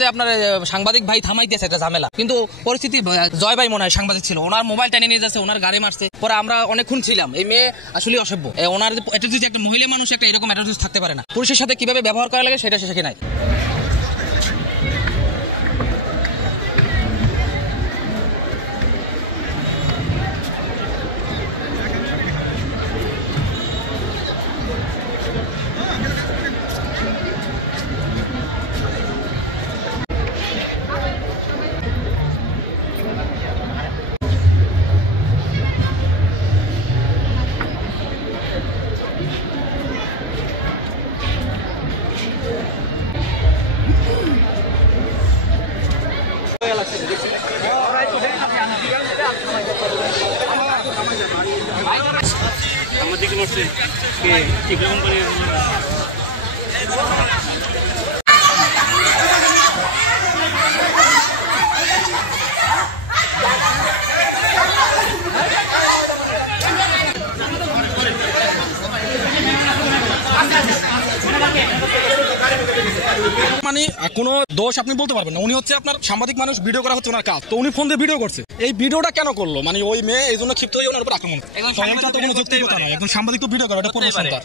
যে আপনার সাংবাদিক ভাই থামাইতেছে একটা ঝামেলা, কিন্তু পরিস্থিতি জয় ভাই মনে হয় সাংবাদিক ছিল, ওনার মোবাইল টেনে নিয়ে যাচ্ছে, ওনার গাড়ি মারছে, পরে আমরা অনেকক্ষণ ছিলাম। এই মেয়ে আসলে অসভ্য, ওনার অ্যাটিটিউড, একটা মহিলা মানুষ একটা এরকম অ্যাটিটিউড থাকতে পারে না। পুরুষের সাথে কিভাবে ব্যবহার করা লাগে সেটা সে শেখে নাই। মানে কোনো দোষ আপনি বলতে পারবেন না, উনি হচ্ছে আপনার সাংবাদিক মানুষ, ভিডিও করা হচ্ছে ওনার কাজ, তো উনি ফোন দিয়ে ভিডিও করছে। এই ভিডিওটা কেন করলো, মানে ওই মেয়ে এই জন্য ক্ষিপ্ত হয়ে ওনার উপর আক্রমণ। এটা তো কোনো যৌক্তিকতা নয়, একজন সাংবাদিক তো ভিডিও করে, এটা পূর্ব সন্তান।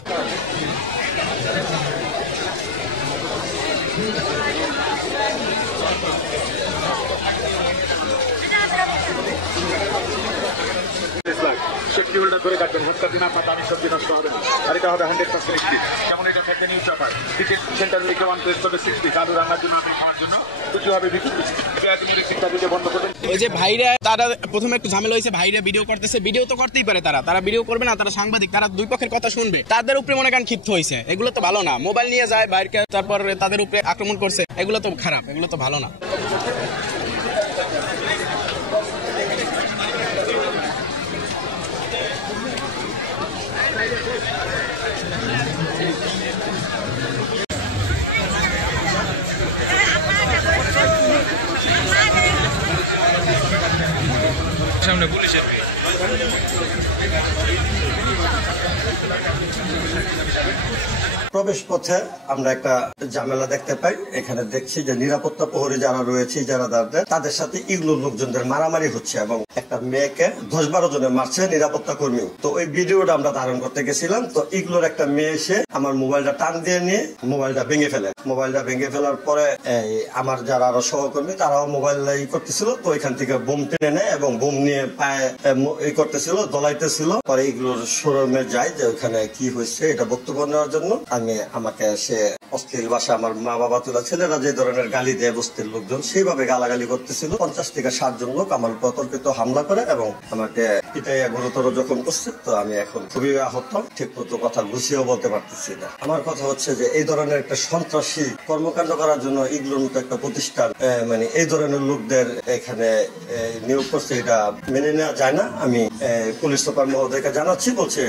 ধরে কাটবেন, ভোটটা দিন আপনার দামি সবজি নষ্ট হবে না, আর এটা হবে 100% স্টিক। যেমন এটা থাকবে নিউ চাপার চিকেন সেন্টার লিখে 1 প্লেট হবে 60, আলু রান্নার জন্য আপনি খাওয়ার জন্য কিছু হবে বিক্রি দিতে বন্ধ করবেন। ওই যে ভাইরা তারা প্রথমে একটু ঝামেলা হয়েছে, ভাইরা ভিডিও করতেছে, ভিডিও তো করতেই পারে, তারা ভিডিও করবে না, তারা সাংবাদিক, তারা দুই পক্ষের কথা শুনবে, তাদের উপরে মনে করেন ক্ষিপ্ত হয়েছে। এগুলো তো ভালো না, মোবাইল নিয়ে যায় বাইরে, তারপর তাদের উপরে আক্রমণ করছে, এগুলো তো খারাপ, এগুলো তো ভালো না। সামনে পুলিশের প্রবেশ পথে আমরা একটা ঝামেলা দেখতে পাই। এখানে দেখছি যে নিরাপত্তা প্রহরী যারা রয়েছে, যারা তাদের সাথে ইগলুর লোকজনদের মারামারি হচ্ছে এবং একটা মেয়েকে 10-12 জনে মারছে নিরাপত্তা কর্মী। তো ওই ভিডিওটা আমরা ধারণ করতে গেছিলাম, তো ইগলুর একটা মেয়ে এসে আমার মোবাইলটা টান দিয়ে নিয়ে মোবাইলটা ভেঙে ফেলে। মোবাইলটা ভেঙে ফেলার পরে আমার যারা আরো সহকর্মী তারাও মোবাইল করতেছিল, তো এখান থেকে বোম টেনে নেয় এবং বোম নিয়ে পায়ে করতেছিল, দলাইতেছিল। পরে ইগলুর শোরুমে যায় যে ওখানে কি হয়েছে এটা বক্তব্য নেওয়ার জন্য। আমাকে সে অশ্লীল ভাষা, আমার মা বাবা তোলা ছেলেরা যে ধরনের গালি দেয় বস্তির লোকজন, সেইভাবে গালাগালি করতেছিল। 50 থেকে 60 জন লোক আমার অতর্কিত হামলা করে এবং আমাকে পিটাইয়া গুরুতর জখম করছে। তো আমি এখন খুবই আহত, ঠিক মতো কথা গুছিয়েও বলতে পারতেছি না। আমার কথা হচ্ছে যে এই ধরনের একটা সন্ত্রাসী কর্মকাণ্ড করার জন্য ইগলুর মতো একটা প্রতিষ্ঠান মানে এই ধরনের লোকদের এখানে নিয়োগ করছে, এটা মেনে নেওয়া যায় না। আমি পুলিশ সুপার মহোদয়কে জানাচ্ছি, বলছে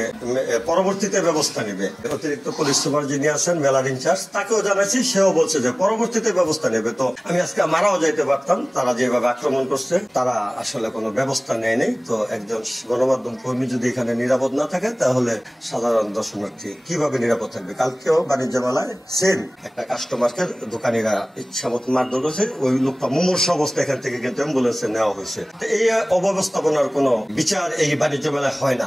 পরবর্তীতে ব্যবস্থা নেবে। অতিরিক্ত পুলিশ সুপার যিনি আছেন মেলার ইনচার্জ, তাকেও জানাচ্ছি, সেও বলছে যে পরবর্তীতে ব্যবস্থা নেবে। তো আমি আজকে মারাও যাইতে পারতাম, তারা যেভাবে আক্রমণ করছে তারা আসলে কোনো ব্যবস্থা নেয়নি। তো একজন গণমাধ্যম কর্মী যদি এখানে নিরাপদ না থাকে, তাহলে সাধারণ দর্শনার্থী কিভাবে নিরাপদ থাকবে? কালকেও বাণিজ্য মেলায় সেম একটা কাস্টমারকে দোকানিরা ইচ্ছা মতো মারধর করেছে, ওই লোকটা মুমূর্ষু অবস্থা এখান থেকে কিন্তু অ্যাম্বুলেন্সে নেওয়া হয়েছে। এই অব্যবস্থাপনার কোনো বিচার এই বাণিজ্য মেলায় হয় না।